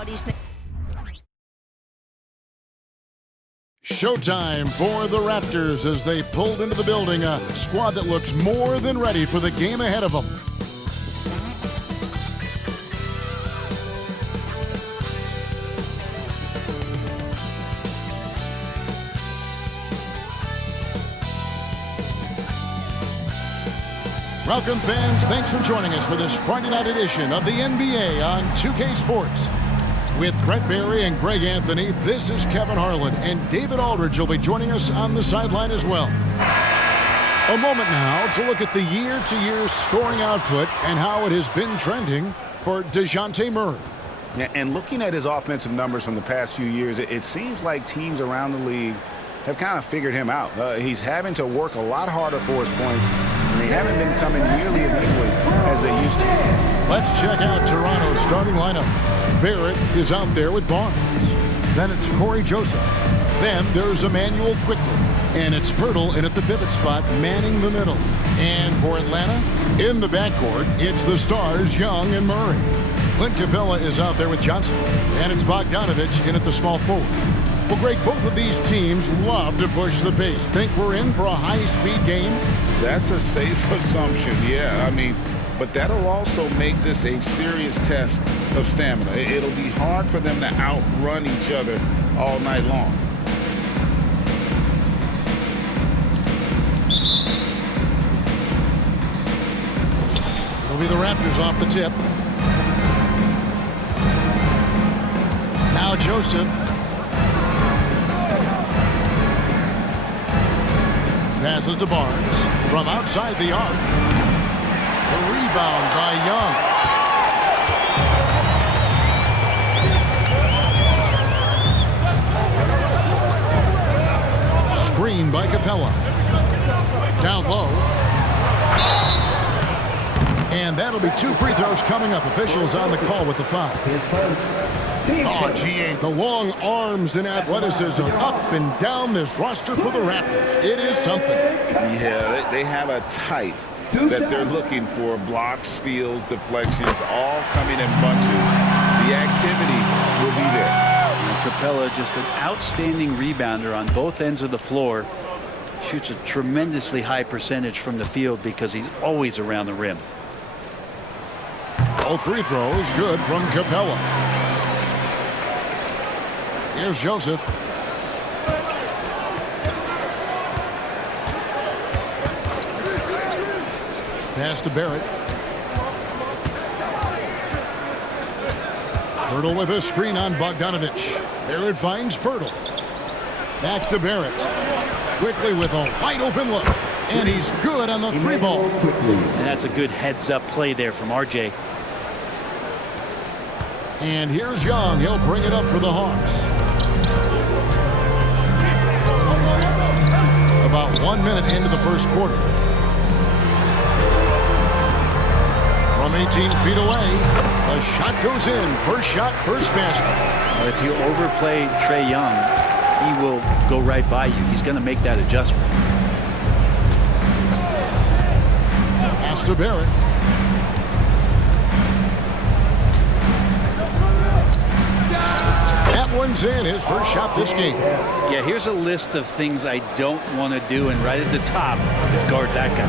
all these Showtime for the Raptors as they pulled into the building, a squad that looks more than ready for the game ahead of them. Welcome, fans. Thanks for joining us for this Friday night edition of the NBA on 2K Sports. With Brett Barry and Greg Anthony, this is Kevin Harlan, and David Aldridge will be joining us on the sideline as well. A moment now to look at the year-to-year scoring output and how it has been trending for DeJounte Murray. Yeah, and looking at his offensive numbers from the past few years, it seems like teams around the league have kind of figured him out. He's having to work a lot harder for his points, and they haven't been coming nearly as easily as they used to. Let's check out Toronto's starting lineup. Barrett is out there with Barnes. Then it's Corey Joseph. Then there's Emmanuel Quickly. And it's Pirtle in at the pivot spot, manning the middle. And for Atlanta, in the backcourt, it's the stars, Young and Murray. Clint Capella is out there with Johnson. And it's Bogdanovich in at the small forward. Well, Greg, both of these teams love to push the pace. Think we're in for a high-speed game? That's a safe assumption, yeah. But that'll also make this a serious test of stamina. It'll be hard for them to outrun each other all night long. It'll be the Raptors off the tip. Now Joseph. Passes to Barnes from outside the arc. The rebound by Young. Screen by Capella. Down low. And that'll be 2 free throws coming up. Officials on the call with the foul. Oh, GA, the long arms and athleticism up and down this roster for the Raptors. It is something. Yeah, they have a type that they're looking for. Blocks, steals, deflections, all coming in bunches. The activity will be there. And Capella, just an outstanding rebounder on both ends of the floor. Shoots a tremendously high percentage from the field because he's always around the rim. All free throws good from Capella. Here's Joseph. Pass to Barrett. Pirtle with a screen on Bogdanovich. Barrett finds Pirtle. Back to Barrett. Quickly with a wide open look. And he's good on the 3-ball. And that's a good heads-up play there from RJ. And here's Young. He'll bring it up for the Hawks. About 1 minute into the first quarter. From 18 feet away, the shot goes in. First shot, first basket. Well, if you overplay Trae Young, he will go right by you. He's going to make that adjustment. Pass to Barrett. That one's in. His first shot this game. Yeah, here's a list of things I don't want to do, and right at the top is guard that guy.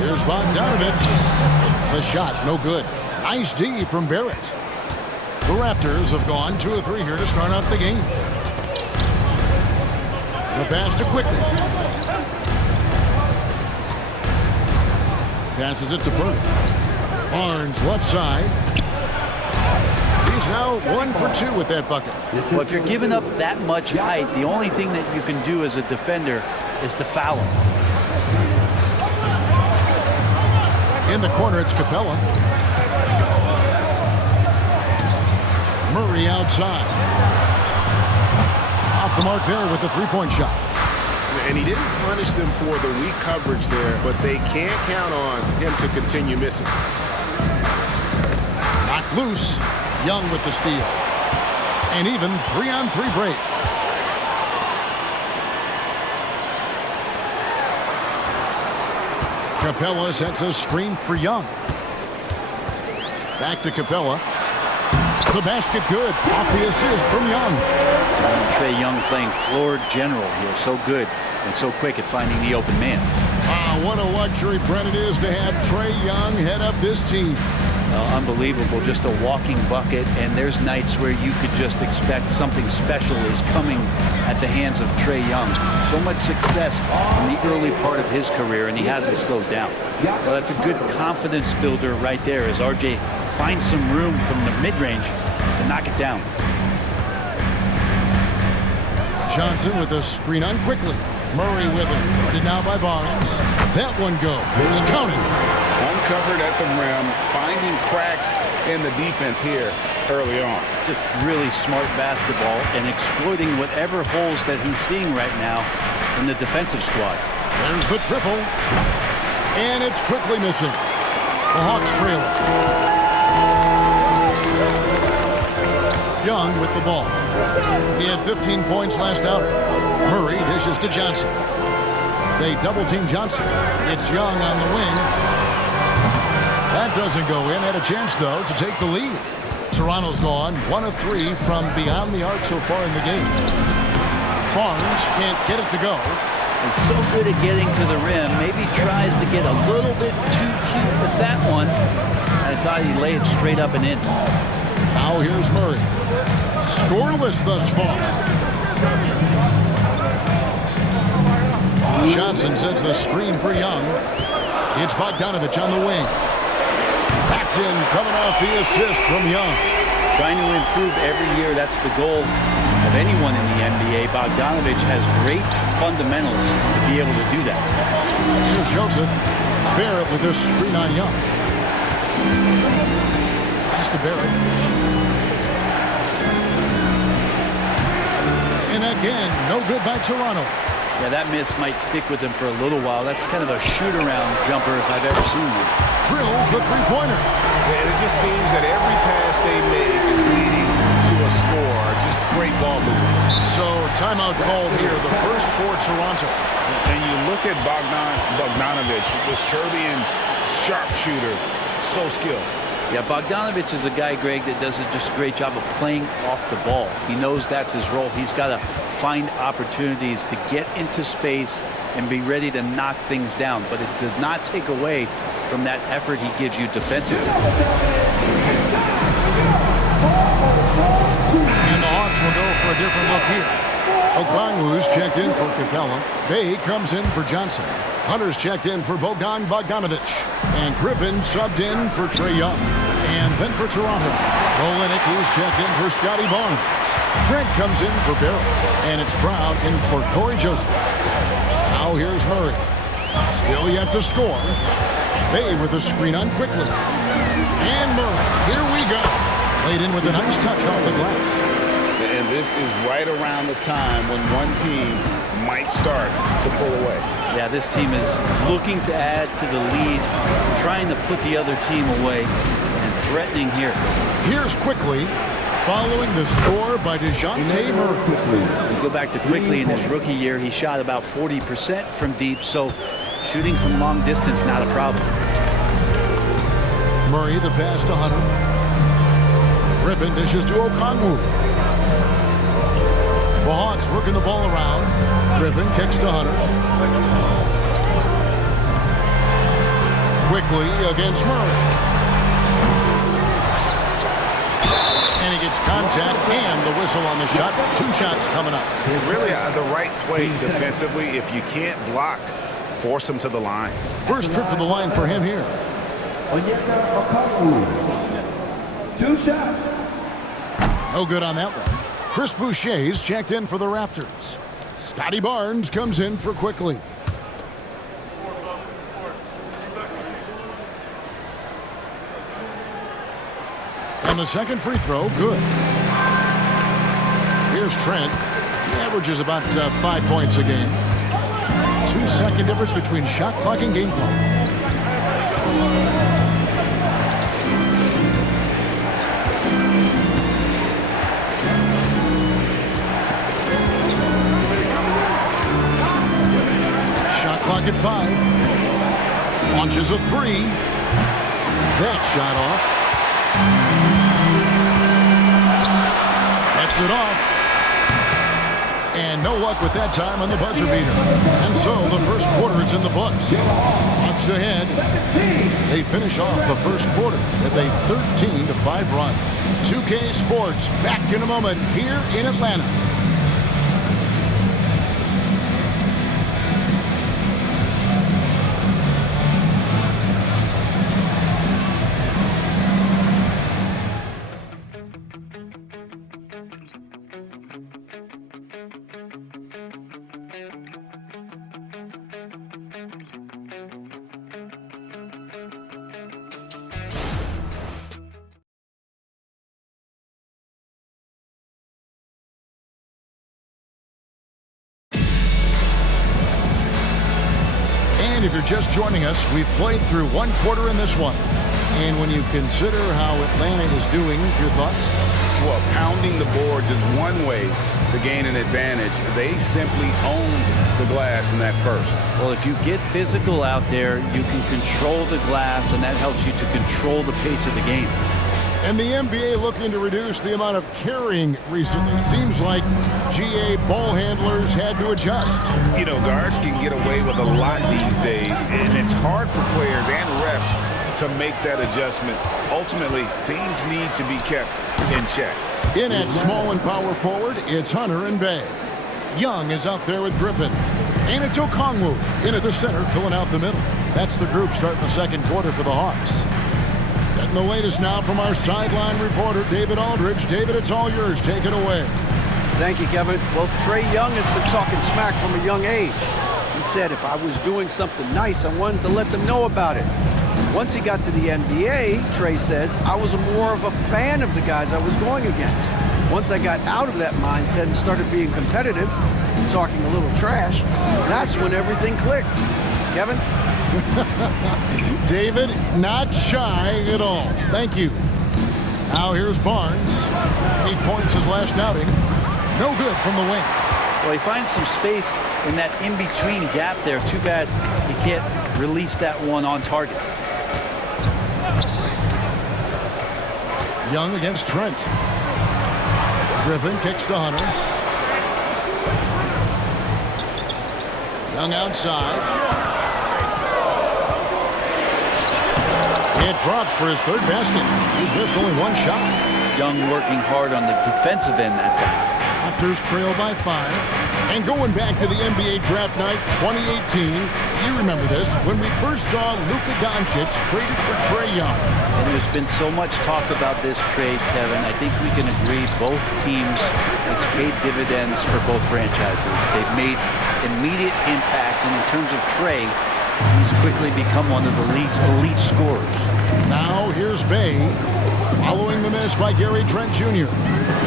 Here's Bogdanovich. The shot, no good. Nice D from Barrett. The Raptors have gone 2 of 3 here to start out the game. The pass to Quickly. Passes it to Pirtle. Barnes left side. He's now 1 for 2 with that bucket. Well, if you're giving up that much height, the only thing that you can do as a defender is to foul him. In the corner, it's Capella. Murray outside. Off the mark there with the 3-point shot. And he didn't punish them for the weak coverage there, but they can't count on him to continue missing. Knocked loose. Young with the steal. And even 3-on-3 break. Capella sets a screen for Young. Back to Capella. The basket good. Off the assist from Young. Trae Young playing floor general here. So good and so quick at finding the open man. What a luxury, Brent, it is to have Trae Young head up this team. Unbelievable, just a walking bucket, and there's nights where you could just expect something special is coming at the hands of Trae Young. So much success in the early part of his career, and he hasn't slowed down. Well, that's a good confidence builder right there as RJ finds some room from the mid-range to knock it down. Johnson with a screen on quickly. Murray with it. Guarded now by Barnes. That one goes. Counting. Uncovered at the rim, finding cracks in the defense here early on. Just really smart basketball and exploiting whatever holes that he's seeing right now in the defensive squad. There's the triple. And it's quickly missing. The Hawks trail it. Young with the ball. He had 15 points last outing. Murray dishes to Johnson. They double-team Johnson. It's Young on the wing. That doesn't go in. Had a chance, though, to take the lead. Toronto's gone 1 of 3 from beyond the arc so far in the game. Barnes can't get it to go. He's so good at getting to the rim. Maybe tries to get a little bit too cute with that one. I thought he'd lay it straight up and in. Now here's Murray. Scoreless thus far. Johnson sets the screen for Young. It's Bogdanovich on the wing. Backed in, coming off the assist from Young. Trying to improve every year, that's the goal of anyone in the NBA. Bogdanovich has great fundamentals to be able to do that. Here's Joseph. Barrett with this screen on Young. Pass to Barrett. And again, no good by Toronto. Yeah, that miss might stick with him for a little while. That's kind of a shoot-around jumper if I've ever seen one. Drills the three-pointer. And it just seems that every pass they make is leading to a score. Just great ball movement. So, timeout called here, the first for Toronto. And you look at Bogdanovich, the Serbian sharpshooter, so skilled. Yeah, Bogdanovich is a guy, Greg, that does just a great job of playing off the ball. He knows that's his role. He's got to find opportunities to get into space and be ready to knock things down. But it does not take away from that effort he gives you defensively. And the Hawks will go for a different look here. Okongwu's checked in for Capella. Bay comes in for Johnson. Hunter's checked in for Bogdanovich. And Griffin subbed in for Trae Young. And then for Toronto, Olenicki's checked in for Scotty Barnes. Trent comes in for Barrett. And it's Brown in for Corey Joseph. Now here's Murray. Still yet to score. Bay with a screen on quickly. And Murray, here we go. Played in with a nice touch off the glass. And this is right around the time when one team might start to pull away. Yeah, this team is looking to add to the lead, trying to put the other team away, and threatening here. Here's Quickly, following the score by DeJounte Murray. We go back to Quickly in his rookie year. He shot about 40% from deep, so shooting from long distance, not a problem. Murray, the pass to Hunter. Griffin dishes to Okongwu. The Hawks working the ball around. Griffin kicks to Hunter. Quickly against Murray. And he gets contact and the whistle on the shot. 2 shots coming up. Really the right play defensively. If you can't block, force him to the line. First trip to the line for him here. 2 shots. No good on that one. Chris Boucher's checked in for the Raptors. Scotty Barnes comes in for Quickly. And the second free throw, good. Here's Trent. He averages about 5 points a game. 2-second difference between shot clock and game clock. Shot clock at 5. Launches a 3. That shot off. That's it off. And no luck with that time on the buzzer beater. And so the first quarter is in the books. Hawks ahead. They finish off the first quarter with a 13-5 run. 2K Sports back in a moment here in Atlanta. And if you're just joining us, we've played through one quarter in this one. And when you consider how Atlanta is doing, your thoughts? Well, pounding the boards is one way to gain an advantage. They simply owned the glass in that first. Well, if you get physical out there, you can control the glass, and that helps you to control the pace of the game. And the NBA looking to reduce the amount of carrying recently. Seems like GA ball handlers had to adjust. You know, guards can get away with a lot these days, and it's hard for players and refs to make that adjustment. Ultimately, things need to be kept in check. In at small and power forward, it's Hunter and Bay. Young is out there with Griffin. And it's Okongwu in at the center, filling out the middle. That's the group starting the second quarter for the Hawks. Getting the latest now from our sideline reporter, David Aldridge. David, it's all yours. Take it away. Thank you, Kevin. Well, Trae Young has been talking smack from a young age. He said if I was doing something nice, I wanted to let them know about it. Once he got to the NBA, Trae says, I was more of a fan of the guys I was going against. Once I got out of that mindset and started being competitive, talking a little trash, that's when everything clicked. Kevin? David, not shy at all. Thank you. Now here's Barnes. 8 points his last outing. No good from the wing. Well, he finds some space in that in-between gap there. Too bad he can't release that one on target. Young against Trent. Griffin kicks to Hunter. Young outside. It drops for his third basket. He's missed only one shot. Young working hard on the defensive end that time. Raptors trail by 5. And going back to the NBA draft night 2018, you remember this, when we first saw Luka Doncic traded for Trae Young. And there's been so much talk about this trade, Kevin. I think we can agree both teams, it's paid dividends for both franchises. They've made immediate impacts, and in terms of Trae, he's quickly become one of the league's elite scorers. Now here's Bay, following the miss by Gary Trent Jr.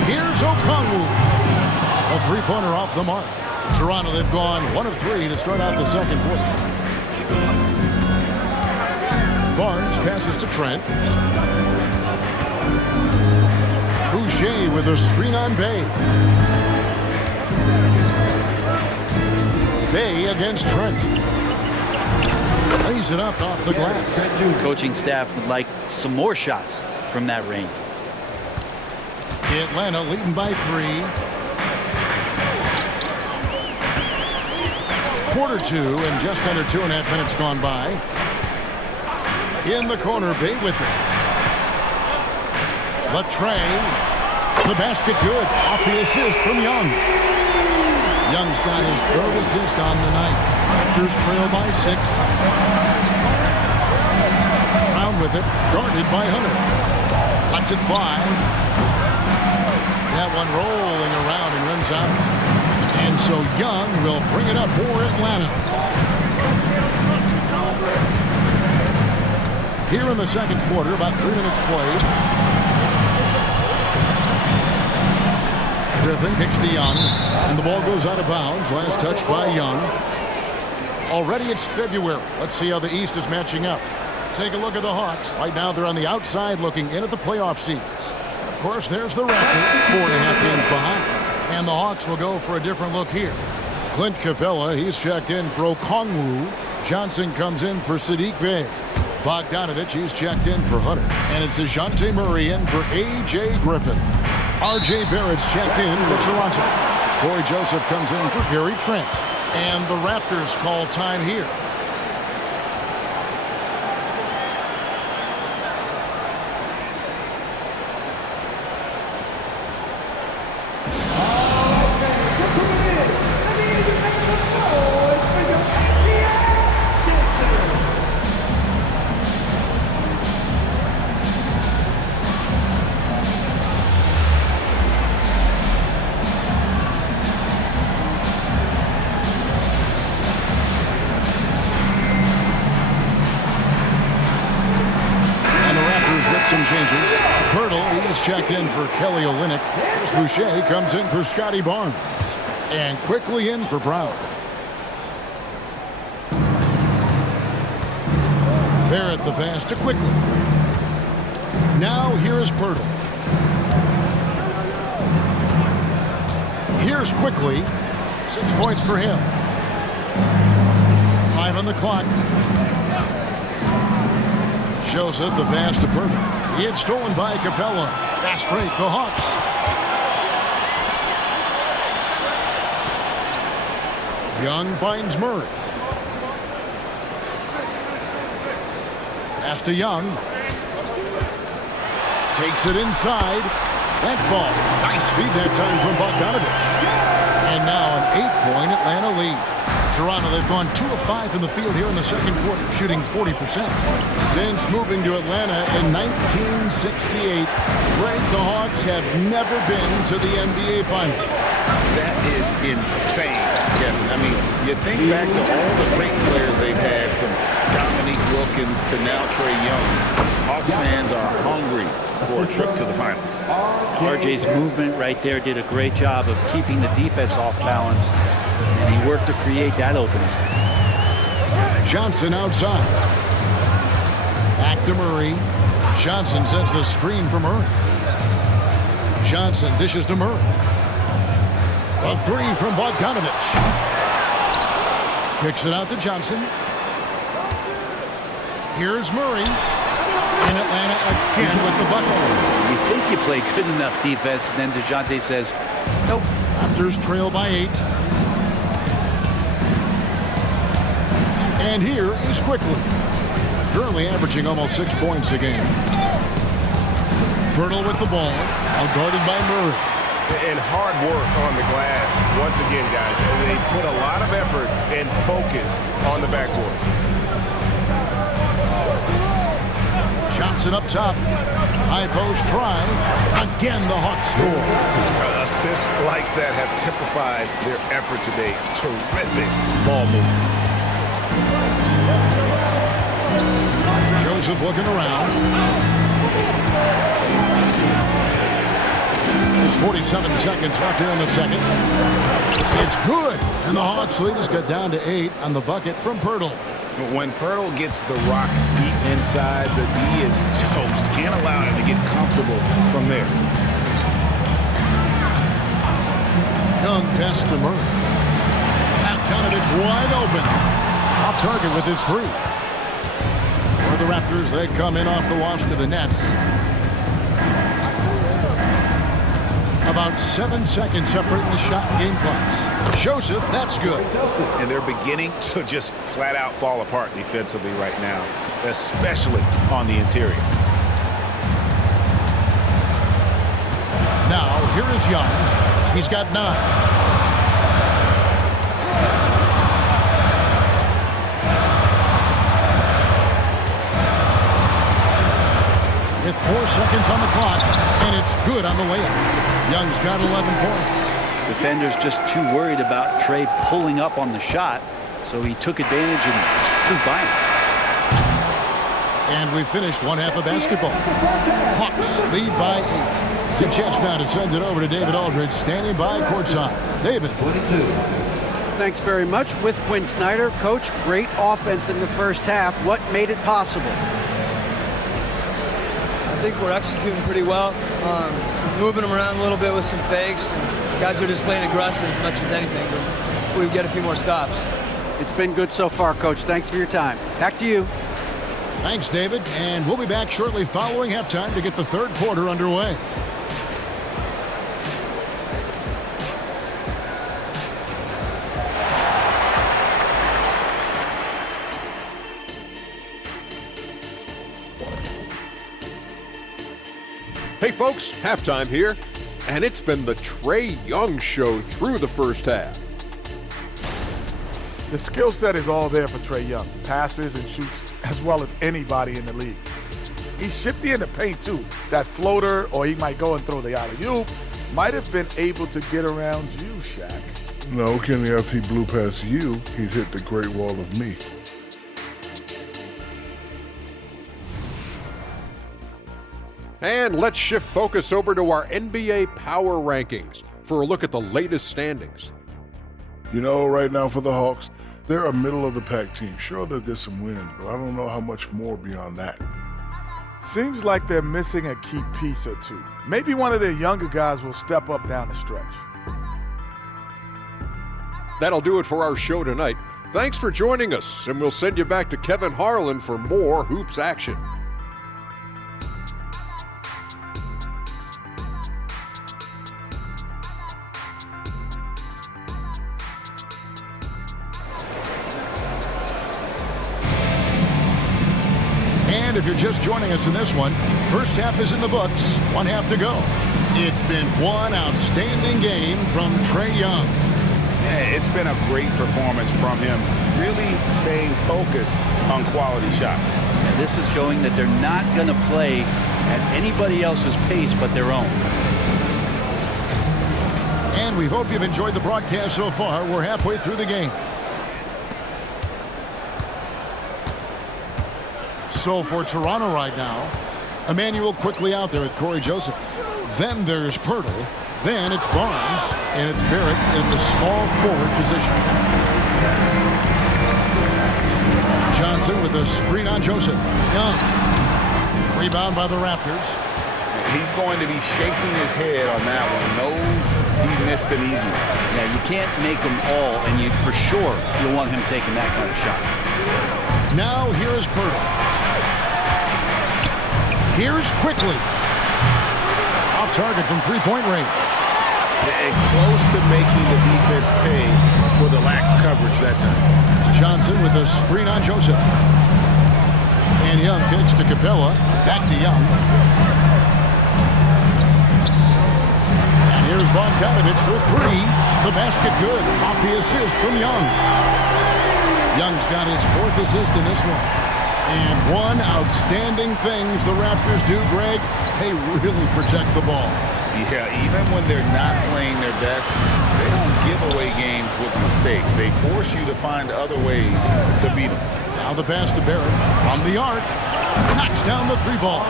Here's Okongwu. A three-pointer off the mark. Toronto, they've gone 1 of 3 to start out the second quarter. Barnes passes to Trent. Boucher with a screen on Bay. Bay against Trent. Lays it up off the glass. Coaching staff would like some more shots from that range. Atlanta leading by 3. Quarter 2 and just under 2.5 minutes gone by. In the corner, Bay with it. The Trae. The basket good. Off the assist from Young. Young's got his third assist on the night. Raptors trail by 6. Brown with it. Guarded by Hunter. Lets it fly. That one rolling around and runs out. And so Young will bring it up for Atlanta. Here in the second quarter, about 3 minutes played. Griffin kicks to Young, and the ball goes out of bounds. Last touch by Young. Already it's February. Let's see how the East is matching up. Take a look at the Hawks. Right now they're on the outside looking in at the playoff seeds. And of course, there's the Raptors, 4.5 games behind. And the Hawks will go for a different look here. Clint Capella, he's checked in for Okongwu. Johnson comes in for Sadiq Bey. Bogdanovich, he's checked in for Hunter. And it's DeJounte Murray in for A.J. Griffin. R.J. Barrett's checked in for Toronto. Corey Joseph comes in for Gary Trent. And the Raptors call time here. Some changes. Pirtle, he's checked in for Kelly Olynyk. Boucher comes in for Scotty Barnes. And quickly in for Brown. Barrett the pass to Quickly. Now here is Pirtle. Here's Quickly. 6 points for him. 5 on the clock. Joseph the pass to Pirtle. It's stolen by Capella. Fast break, the Hawks. Young finds Murray. Pass to Young. Takes it inside. That ball. Nice feed that time from Bogdanovich. And now an 8-point Atlanta lead. Toronto, they've gone 2 of 5 from the field here in the second quarter, shooting 40%. Since moving to Atlanta in 1968, Greg, the Hawks have never been to the NBA Finals. That is insane, Kevin. I mean, you think back to all the great players they've had, from Dominique Wilkins to now Trae Young. Hawks fans are hungry for a trip to the finals. RJ's movement right there did a great job of keeping the defense off balance, and he worked to create that opening. Johnson outside. Back to Murray. Johnson sets the screen for Murray. Johnson dishes to Murray. A 3 from Bogdanovich. Kicks it out to Johnson. Here's Murray. In Atlanta again with the bucket. You think you play good enough defense, and then DeJounte says, nope. Raptors trail by 8. And here is Quickly. Currently averaging almost 6 points a game. Pirtle with the ball. Now guarded by Murray. And hard work on the glass. Once again, guys, they put a lot of effort and focus on the backcourt. Johnson up top. High post try. Again, the Hawks score. Assists like that have typified their effort today. Terrific ball movement. Joseph looking around. There's 47 seconds left here in the second. It's good. And the Hawks lead us got down to 8 on the bucket from Pirtle. When Pirtle gets the rock deep inside, the D is toast. Can't allow him to get comfortable from there. Young pass to Murray. Bogdanovich wide open. Off target with his 3. For the Raptors, they come in off the wash to the Nets. About 7 seconds separating the shot and game clocks. Joseph, that's good. And they're beginning to just flat out fall apart defensively right now, especially on the interior. Now, here is Young. He's got 9. With 4 seconds on the clock, and it's good on the way up. Young's got 11 points. Defenders just too worried about Trae pulling up on the shot, so he took advantage and just flew by him. And we finished one half of basketball. Hawks lead by 8. Good chance now to send it over to David Aldridge, standing by courtside. David. 22. Thanks very much. With Quinn Snyder, Coach, great offense in the first half. What made it possible? I think we're executing pretty well, moving them around a little bit with some fakes, and guys are just playing aggressive as much as anything. But we get a few more stops. It's been good so far, Coach. Thanks for your time. Back to you. Thanks, David. And we'll be back shortly following halftime to get the third quarter underway. Hey folks, halftime here, and it's been the Trae Young show through the first half. The skill set is all there for Trae Young. Passes and shoots as well as anybody in the league. He's shifty in the paint too. That floater, or he might go and throw the alley-oop, might have been able to get around you, Shaq. No, Kenny, after he blew past you, he'd hit the Great Wall of me. And let's shift focus over to our NBA Power Rankings for a look at the latest standings. You know, right now for the Hawks, they're a middle-of-the-pack team. Sure, they'll get some wins, but I don't know how much more beyond that. Seems like they're missing a key piece or two. Maybe one of their younger guys will step up down the stretch. That'll do it for our show tonight. Thanks for joining us, and we'll send you back to Kevin Harlan for more hoops action. And if you're just joining us in this one, first half is in the books, one half to go. It's been one outstanding game from Trae Young. Yeah, it's been a great performance from him, really staying focused on quality shots. And this is showing that they're not going to play at anybody else's pace but their own. And we hope you've enjoyed the broadcast so far. We're halfway through the game. So for Toronto right now, Emmanuel quickly out there with Corey Joseph. Then there's Pirtle. Then it's Barnes. And it's Barrett in the small forward position. Johnson with a screen on Joseph. Young. Rebound by the Raptors. He's going to be shaking his head on that one. Knows he missed an easy one. Yeah, you can't make them all, and you for sure you'll want him taking that kind of shot. Now here's Pirtle. Here's quickly. Off target from three-point range. And close to making the defense pay for the lax coverage that time. Johnson with a screen on Joseph. And Young kicks to Capella. Back to Young. And here's Bogdanovich for three. The basket good. Off the assist from Young. Young's got his fourth assist in this one. And one outstanding things the Raptors do, Greg, they really protect the ball. Yeah, even when they're not playing their best, they don't give away games with mistakes. They force you to find other ways to beat them. Now the pass to Barrett from the arc. Knocks down the three ball.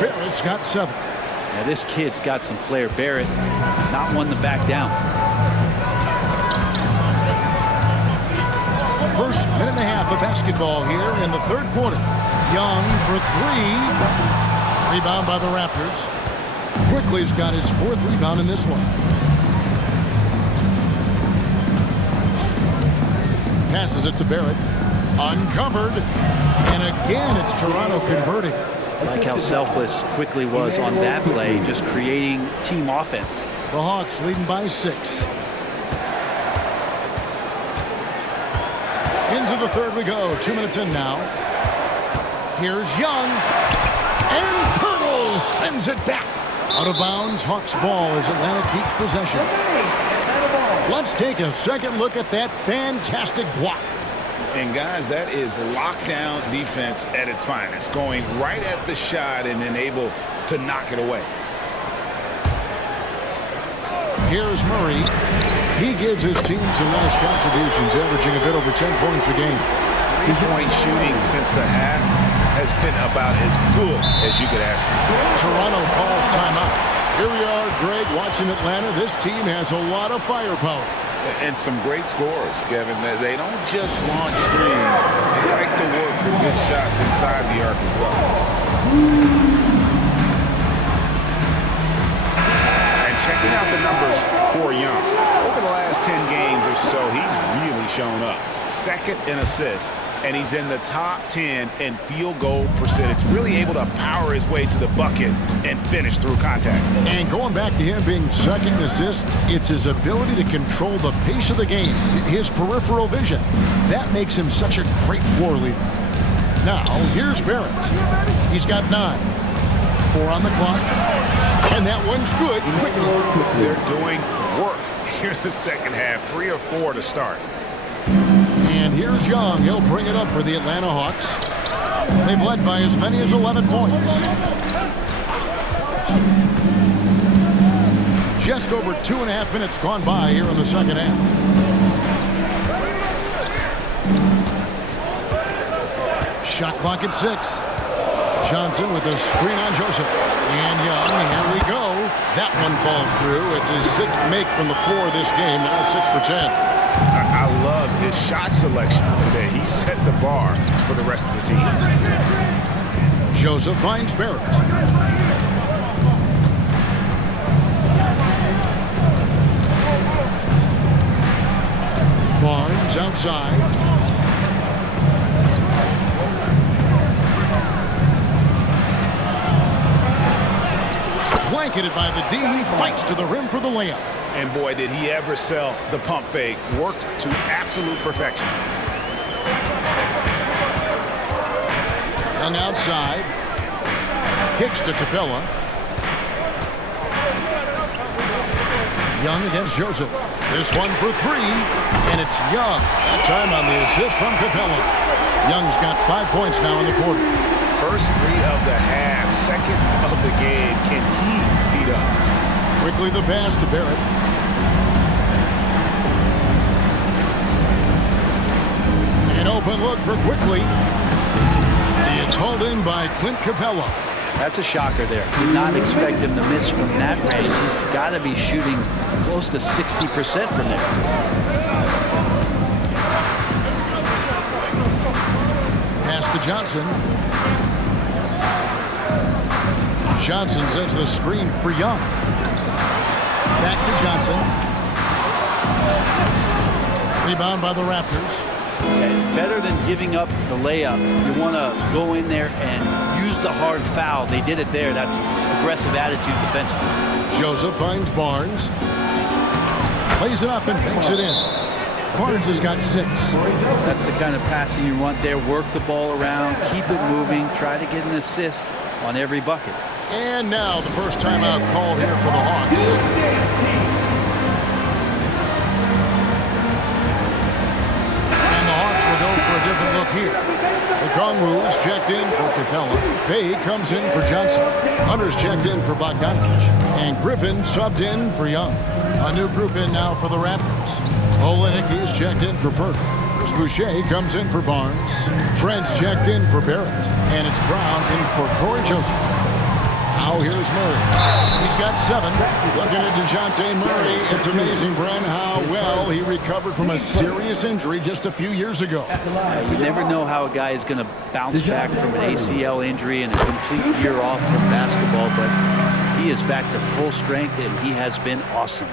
Barrett's got 7. Yeah, this kid's got some flair. Barrett, not one to back down. First minute and a half of basketball here in the third quarter. Young for 3. Rebound by the Raptors. Quickly's got his 4th rebound in this one. Passes it to Barrett. Uncovered. And again, it's Toronto converting. Like how selfless Quickly was on that play, just creating team offense. The Hawks leading by 6. Into the third we go. 2 minutes in now. Here's Young. And Pirtle sends it back. Out of bounds, Hawks ball as Atlanta keeps possession. Let's take a second look at that fantastic block. And guys, that is lockdown defense at its finest. Going right at the shot and then able to knock it away. Here's Murray. He gives his team some nice contributions, averaging a bit over 10 points a game. 3-point shooting since the half has been about as good as you could ask for. Toronto calls timeout. Here we are, Greg, watching Atlanta. This team has a lot of firepower. And some great scores, Kevin. They don't just launch threes. They like to work for good shots inside the arc as well. And checking out the numbers for Young. Over the last 10 games or so, he's really shown up. 2nd in assists and he's in the top 10 in field goal percentage. Really able to power his way to the bucket and finish through contact. And going back to him being second in assists, it's his ability to control the pace of the game, his peripheral vision. That makes him such a great floor leader. Now, here's Barrett. He's got 9. 4 on the clock. And that one's good quickly. They're doing work here in the second half. 3 or 4 to start. And here's Young. He'll bring it up for the Atlanta Hawks. They've led by as many as 11 points. Just over 2.5 minutes gone by here in the second half. Shot clock at 6. Johnson with a screen on Joseph. And Young, here we go. That one falls through. It's his 6th make from the floor this game. Now 6 for 10. I love his shot selection today. He set the bar for the rest of the team. Joseph finds Barrett. Barnes outside. Blanketed by the D, fights to the rim for the layup. And boy, did he ever sell the pump fake. Worked to absolute perfection. Young outside. Kicks to Capella. Young against Joseph. This one for 3, and it's Young. That time on the assist from Capella. Young's got 5 points now in the quarter. First 3 of the half, second of the game. Can he beat up? Quickly the pass to Barrett. An open look for Quickly. It's hauled in by Clint Capella. That's a shocker there. Did not expect him to miss from that range. He's got to be shooting close to 60% from there. Pass to Johnson. Johnson sends the screen for Young. Back to Johnson. Rebound by the Raptors. And better than giving up the layup, you want to go in there and use the hard foul. They did it there. That's aggressive attitude defensively. Joseph finds Barnes. Plays it up and banks it in. Barnes has got 6. That's the kind of passing you want there. Work the ball around, keep it moving, try to get an assist on every bucket. And now the first timeout called here for the Hawks. And the Hawks will go for a different look here. Okongwu is checked in for Capella. Bay comes in for Johnson. Hunter's checked in for Bogdanovich. And Griffin subbed in for Young. A new group in now for the Raptors. Olenek is checked in for Purtle. Chris Boucher comes in for Barnes. Trent's checked in for Barrett. And it's Brown in for Corey Joseph. Now here's Murray. He's got 7. Looking at DeJounte Murray. It's amazing, Bren, how well he recovered from a serious injury just a few years ago. You never know how a guy is going to bounce back from an ACL injury and a complete year off from basketball, but he is back to full strength, and he has been awesome.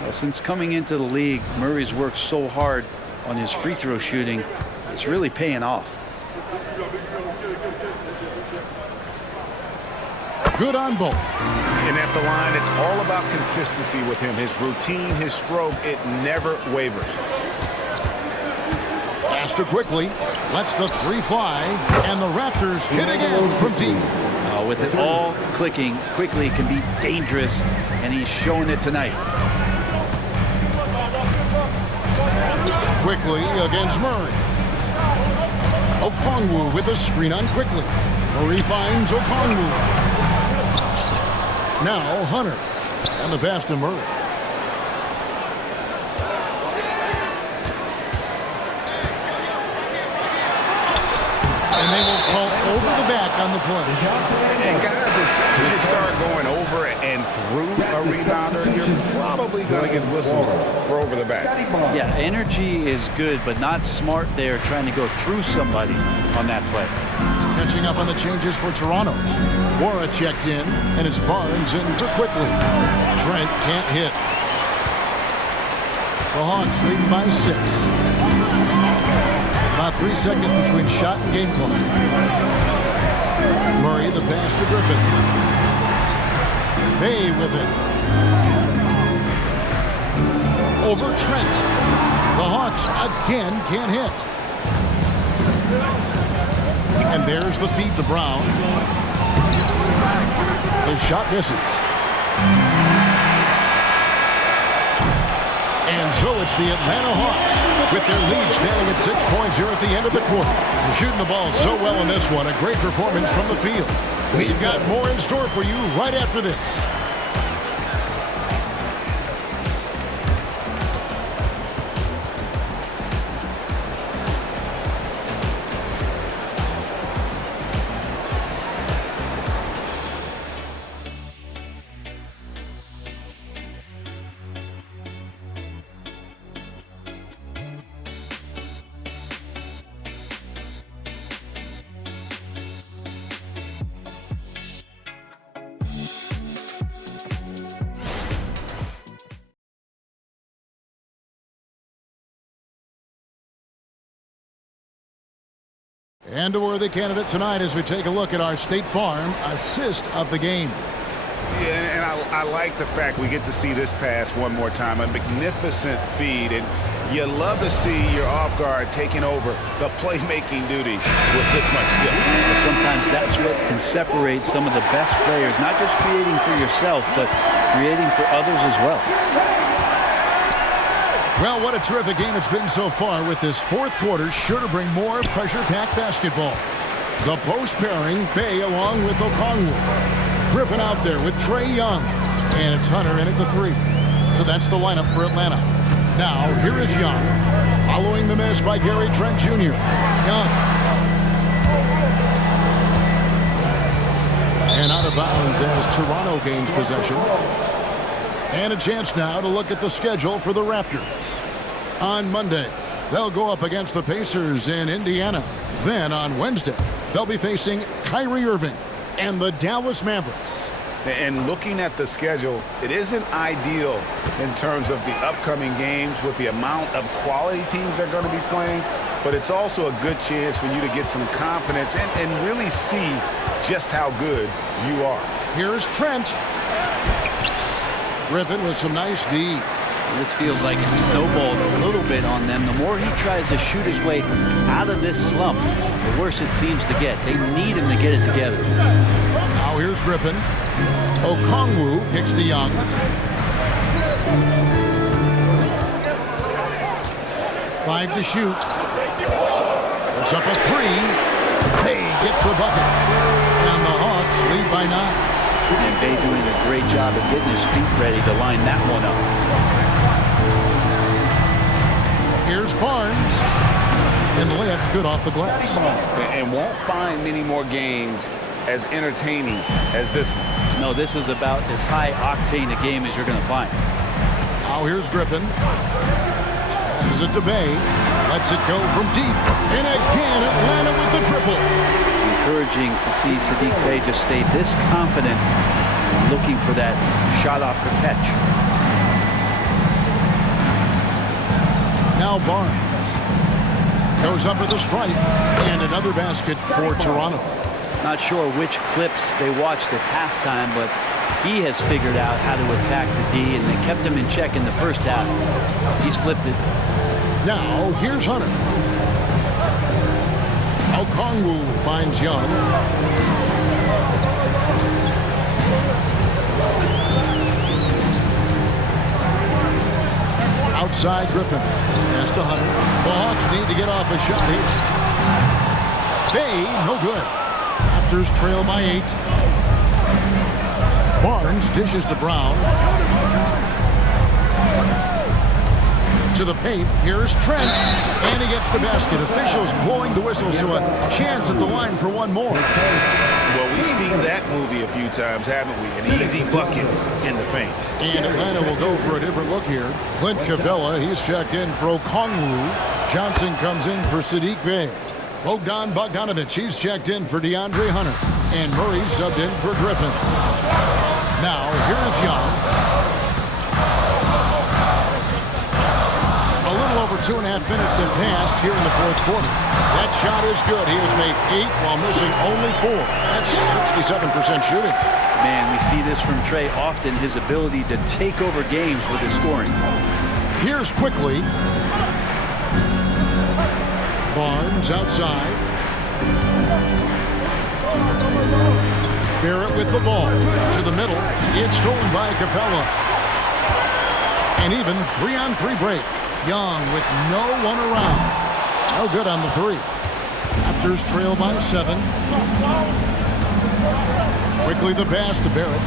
Well, since coming into the league, Murray's worked so hard on his free throw shooting. It's really paying off. Good on both. And at the line, it's all about consistency with him. His routine, his stroke, it never wavers. Pass to Quickly. Lets the 3 fly. And the Raptors hit again from deep. With it all clicking, Quickly can be dangerous, and he's showing it tonight. Quickly against Murray. Okongwu with a screen on Quickly. Murray finds Okongwu. Now Hunter. And the pass to Murray. And they will call over the back on the play. And guys, as soon as you start going over and through a rebounder, you're probably going to get whistled for over the back. Yeah, energy is good, but not smart there trying to go through somebody on that play. Catching up on the changes for Toronto. Wara checked in, and it's Barnes in for Quickly. Trent can't hit. The Hawks lead by 6. About 3 seconds between shot and game clock. Murray, the pass to Griffin. Bay with it. Over Trent. The Hawks again can't hit. And there's the feed to Brown. The shot misses. And so it's the Atlanta Hawks with their lead standing at 6 points here at the end of the quarter. They're shooting the ball so well in this one. A great performance from the field. We've got more in store for you right after this. And a worthy candidate tonight as we take a look at our State Farm assist of the game. Yeah, and I like the fact we get to see this pass one more time. A magnificent feed, and you love to see your off guard taking over the playmaking duties with this much skill. Sometimes that's what can separate some of the best players, not just creating for yourself, but creating for others as well. Well, what a terrific game it's been so far, with this fourth quarter sure to bring more pressure-packed basketball. The post pairing, Bay along with Okongwu. Griffin out there with Trae Young. And it's Hunter in at the 3. So that's the lineup for Atlanta. Now, here is Young, following the miss by Gary Trent Jr. Young. And out of bounds as Toronto gains possession. And a chance now to look at the schedule for the Raptors. On Monday, they'll go up against the Pacers in Indiana. Then on Wednesday, they'll be facing Kyrie Irving and the Dallas Mavericks. And looking at the schedule, it isn't ideal in terms of the upcoming games with the amount of quality teams they're going to be playing, but it's also a good chance for you to get some confidence and really see just how good you are. Here's Trent. Griffin with some nice D. This feels like it's snowballed a little bit on them. The more he tries to shoot his way out of this slump, the worse it seems to get. They need him to get it together. Now here's Griffin. Okongwu kicks to Young. Five to shoot. It's up a 3. Bay gets the bucket. And the Hawks lead by 9. And Bay doing a great job of getting his feet ready to line that one up. Here's Barnes. And the layup's good off the glass. And won't find many more games as entertaining as this one. No, this is about as high octane a game as you're going to find. Now here's Griffin. Passes it to Bay. Lets it go from deep. And again, Atlanta with the triple. Encouraging to see Saddiq Bey just stay this confident, looking for that shot off the catch. Now Barnes goes up with a stripe, and another basket for Toronto. Not sure which clips they watched at halftime, but he has figured out how to attack the D, and they kept him in check in the first half. He's flipped it. Now here's Hunter. Okongwu finds Young. Outside Griffin. Pass to Hunter. The Hawks need to get off a shot here. Bay, no good. Raptors trail by 8. Barnes dishes to Brown. To the paint. Here's Trent. And he gets the basket. Officials blowing the whistle, so a chance at the line for one more. Well, we've seen that movie a few times, haven't we? An easy bucket in the paint. And Atlanta will go for a different look here. Clint Cavella, he's checked in for Okongwu. Johnson comes in for Saddiq Bey. Bogdan Bogdanovic, he's checked in for DeAndre Hunter. And Murray subbed in for Griffin. Now, here's Young. A little over 2.5 minutes have passed here in the fourth quarter. That shot is good. He has made 8 while missing only 4. That's 67% shooting. Man, we see this from Trey often, his ability to take over games with his scoring. Here's quickly. Barnes outside. Barrett with the ball. To the middle. It's stolen by Capella. And even 3-on-3 break. Young with no one around. No good on the 3. Raptors trail by 7. Quickly the pass to Barrett.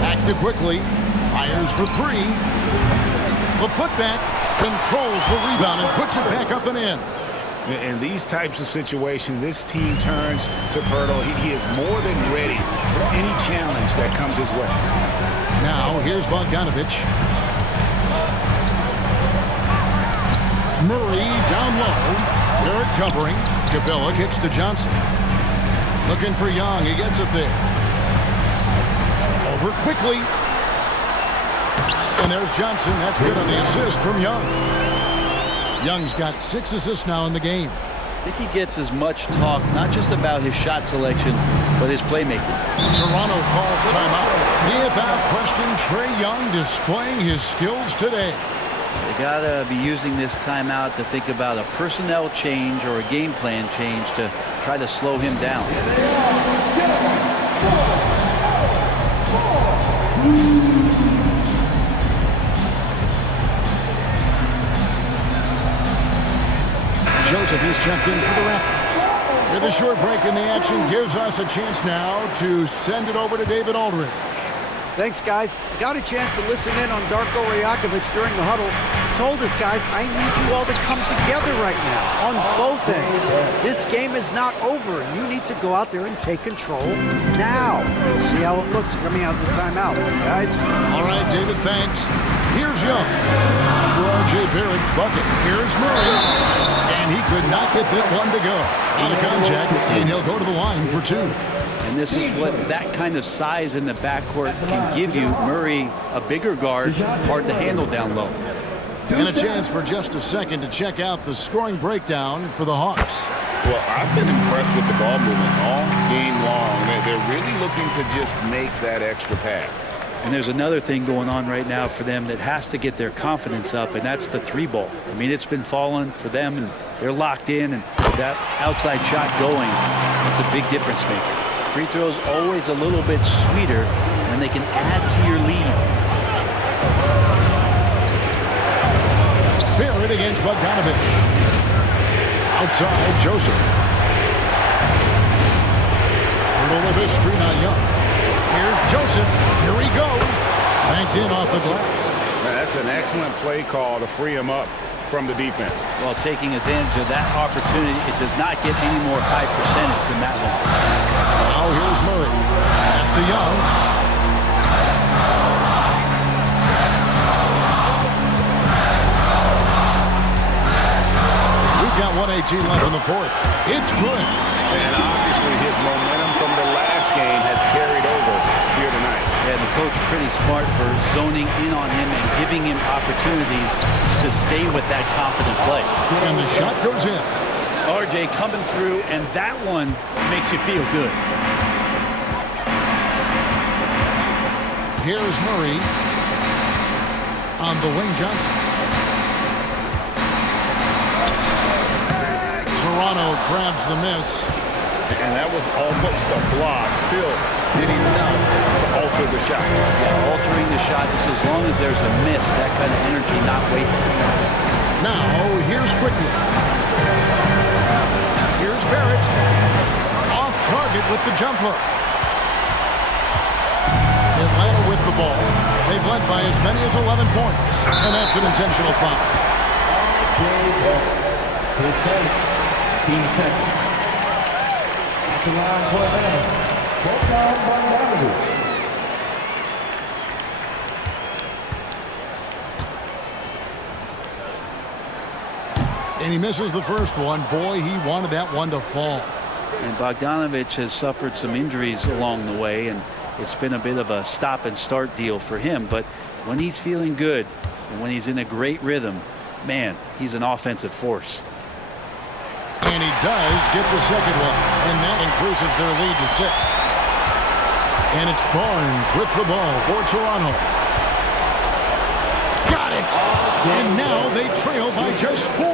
Back to Quickly. Fires for 3. The putback controls the rebound and puts it back up and in. In these types of situations, this team turns to Pirtle. He is more than ready for any challenge that comes his way. Now, here's Bogdanovich. Murray down low. Barrett covering. Capella kicks to Johnson. Looking for Young. He gets it there. Over quickly. And there's Johnson. That's good on the assist from Young. Young's got 6 assists now in the game. I think he gets as much talk, not just about his shot selection, but his playmaking. Toronto calls timeout. Without question, Trey Young displaying his skills today. They gotta be using this timeout to think about a personnel change or a game plan change to try to slow him down. Joseph is checked in for the Raptors. With a short break in the action gives us a chance now to send it over to David Aldridge. Thanks, guys. Got a chance to listen in on Darko Rajakovic during the huddle. Told us, guys, I need you all to come together right now on both ends. This game is not over. You need to go out there and take control now. See how it looks coming out of the timeout, guys. All right, David, thanks. Here's Young. After R.J. Barrett's bucket, here's Murray. And he could not get that one to go. Out of contact, and he'll go to the line for 2. And this is what that kind of size in the backcourt can give you. Murray, a bigger guard, hard to handle down low. And a chance for just a second to check out the scoring breakdown for the Hawks. Well, I've been impressed with the ball movement all game long. They're really looking to just make that extra pass. And there's another thing going on right now for them that has to get their confidence up, and that's the 3-ball. I mean, it's been falling for them, and they're locked in, and that outside shot going, that's a big difference maker. Free throws always a little bit sweeter when they can add to your lead. Barrett against Bogdanovich. Outside, Joseph. Pirtle with a screen on Young. Here's Joseph. Here he goes. Banked in off the glass. Now, that's an excellent play call to free him up from the defense. Well, taking advantage of that opportunity, it does not get any more high percentage than that one. Now here's Murray. That's to Young. We've got 1:18 left in the fourth. It's good. And obviously his momentum from the last game has carried over here tonight. Yeah, the coach pretty smart for zoning in on him and giving him opportunities to stay with that confident play. And the shot goes in. RJ coming through, and that one makes you feel good. Here's Murray on the wing. Johnson. Toronto grabs the miss. And that was almost a block. Still did enough to alter the shot. Yeah, altering the shot just as long as there's a miss, that kind of energy not wasted. Now, here's Quickly. Here's Barrett. Off target with the jump hook. Atlanta with the ball. They've led by as many as 11 points. And that's an intentional foul. Team second. At the line for Atlanta. Bogdanovich. And he misses the first one. Boy, he wanted that one to fall. And Bogdanovich has suffered some injuries along the way, and it's been a bit of a stop and start deal for him. But when he's feeling good and when he's in a great rhythm, man, he's an offensive force. And he does get the second one, and that increases their lead to 6. And it's Barnes with the ball for Toronto. Got it! And now they trail by just 4.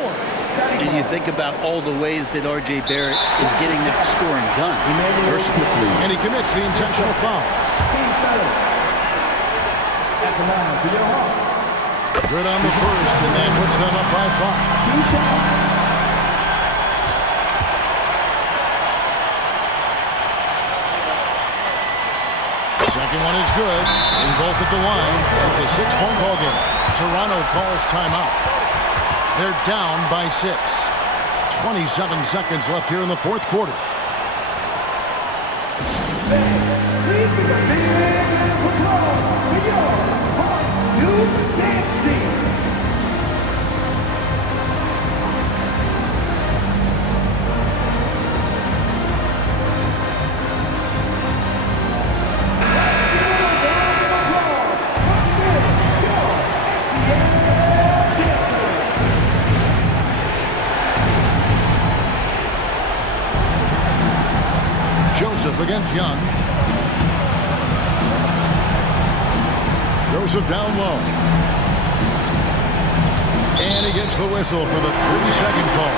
And you think about all the ways that R.J. Barrett is getting that scoring done. And he commits the intentional foul. Good on the first, and that puts them up by 5. Second one is good, and both at the line. It's a 6-point ball game. Toronto calls timeout. They're down by 6. 27 seconds left here in the fourth quarter. Please give a big round of applause for your Hawks new dance team. Joseph against Young. Joseph down low. And he gets the whistle for the 3-second call.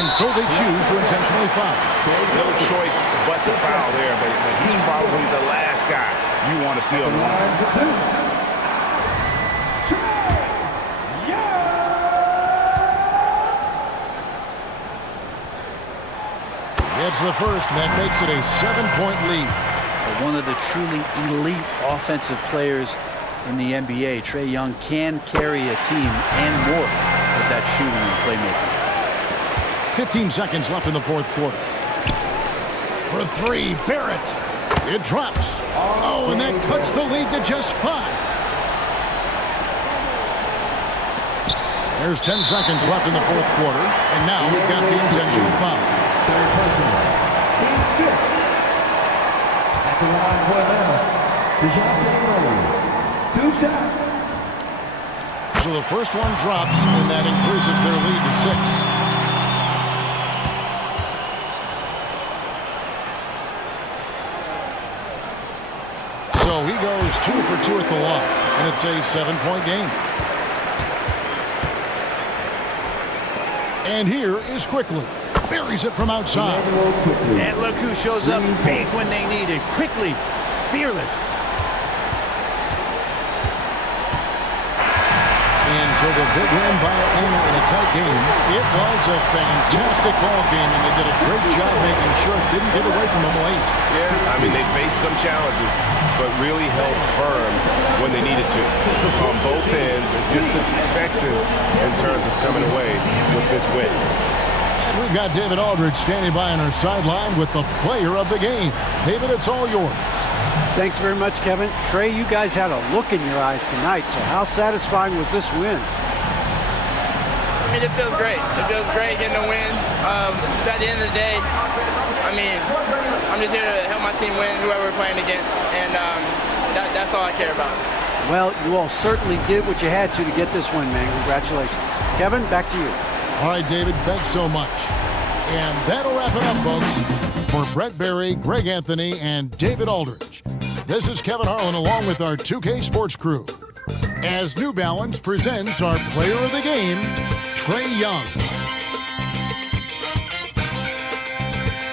And so they choose to intentionally foul. No choice but to foul there, but he's probably the last guy you want to see on the line. It's the first, and that makes it a 7-point lead. One of the truly elite offensive players in the NBA, Trae Young, can carry a team and more with that shooting and playmaking. 15 seconds left in the fourth quarter. For 3, Barrett. It drops. Oh, and that cuts the lead to just 5. There's 10 seconds left in the fourth quarter, and now we've got the intentional foul. Team's fifth. At the line for Atlanta, 2 shots. So the first one drops, and that increases their lead to 6. So he goes 2 for 2 at the line, and it's a 7-point game. And here is Quickly. Buries it from outside. And look who shows up big when they need it. Quickly, fearless. And so the big win by Atlanta in a tight game. It was a fantastic ball game, and they did a great job making sure it didn't get away from them late. Yeah, I mean, they faced some challenges, but really held firm when they needed to on both ends, and just effective in terms of coming away with this win. And we've got David Aldridge standing by on our sideline with the player of the game. David, it's all yours. Thanks very much, Kevin. Trae, you guys had a look in your eyes tonight, so how satisfying was this win? I mean, it feels great. It feels great getting a win. But at the end of the day, I mean, I'm just here to help my team win, whoever we're playing against, and that's all I care about. Well, you all certainly did what you had to get this win, man. Congratulations. Kevin, back to you. All right, David, thanks so much. And that'll wrap it up, folks. For Brett Berry, Greg Anthony, and David Aldridge, this is Kevin Harlan along with our 2K Sports crew, as New Balance presents our player of the game, Trae Young.